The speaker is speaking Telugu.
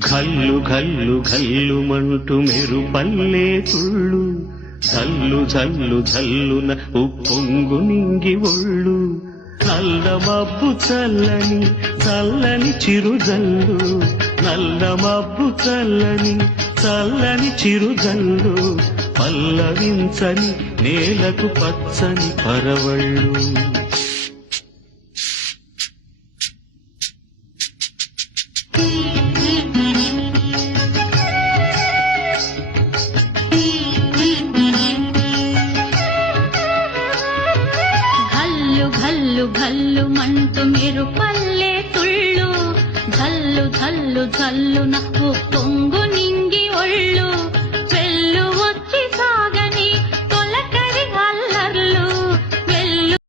ఘల్లు ఘల్లు ఘల్లుమంటూ మెరుపల్లే తుళ్ళు జల్లు జల్లు జల్లున ఉప్పొంగు నింగి ఒళ్ళు నల్ల మబ్బు చల్లని చల్లని చిరుజల్లు నల్ల మబ్బు చల్లని చల్లని చిరుజల్లు పల్లవించని నేలకు పచ్చని పరవళ్ళు ఘల్లు ఘల్లు మంటూ మెరుపల్లే తుళ్ళు జల్లు జల్లు జల్లున ఉప్పొంగు